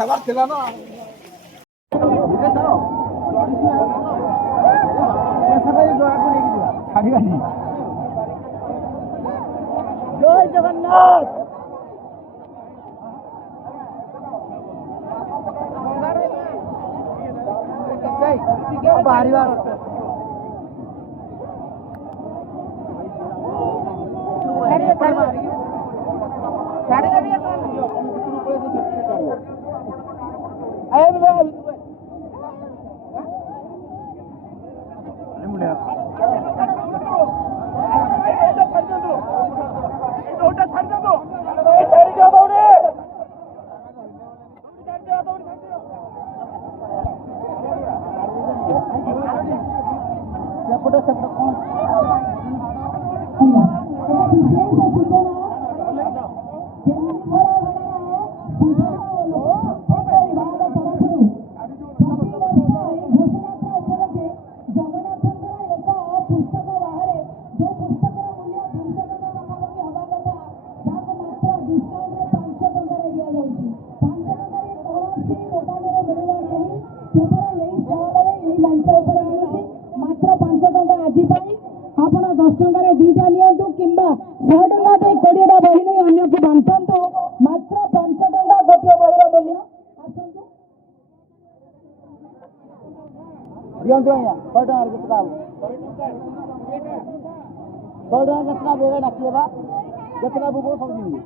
ହେବାର ଥିଲା ନା ଛାଡ଼ିବାନି। ଜୟ ଜଗନ୍ନାଥ। ବାହାରିବା ଆପଣ 10 ଟଙ୍କାରେ 2ଟା ନିଅନ୍ତୁ କିମ୍ବା 100 ଟଙ୍କା ଦେଇ 20ଟା ବହି ନେଇ ଅନ୍ୟକୁ ବାଣ୍ଟନ୍ତୁ। ମାତ୍ର 5 ଟଙ୍କା ଗୋଟିଏ ବହିର ମୂଲ୍ୟ। ଆସନ୍ତୁ ଦିଅନ୍ତୁ ଆଜ୍ଞା 100 ଟଙ୍କାରେ କେତେଟା ହବ? 100 ଟଙ୍କା କେତେଟା ବେଗ ଡାକିଲେ ବା କେତେଟା ବୁକ ସବୁ ଦିଅନ୍ତୁ।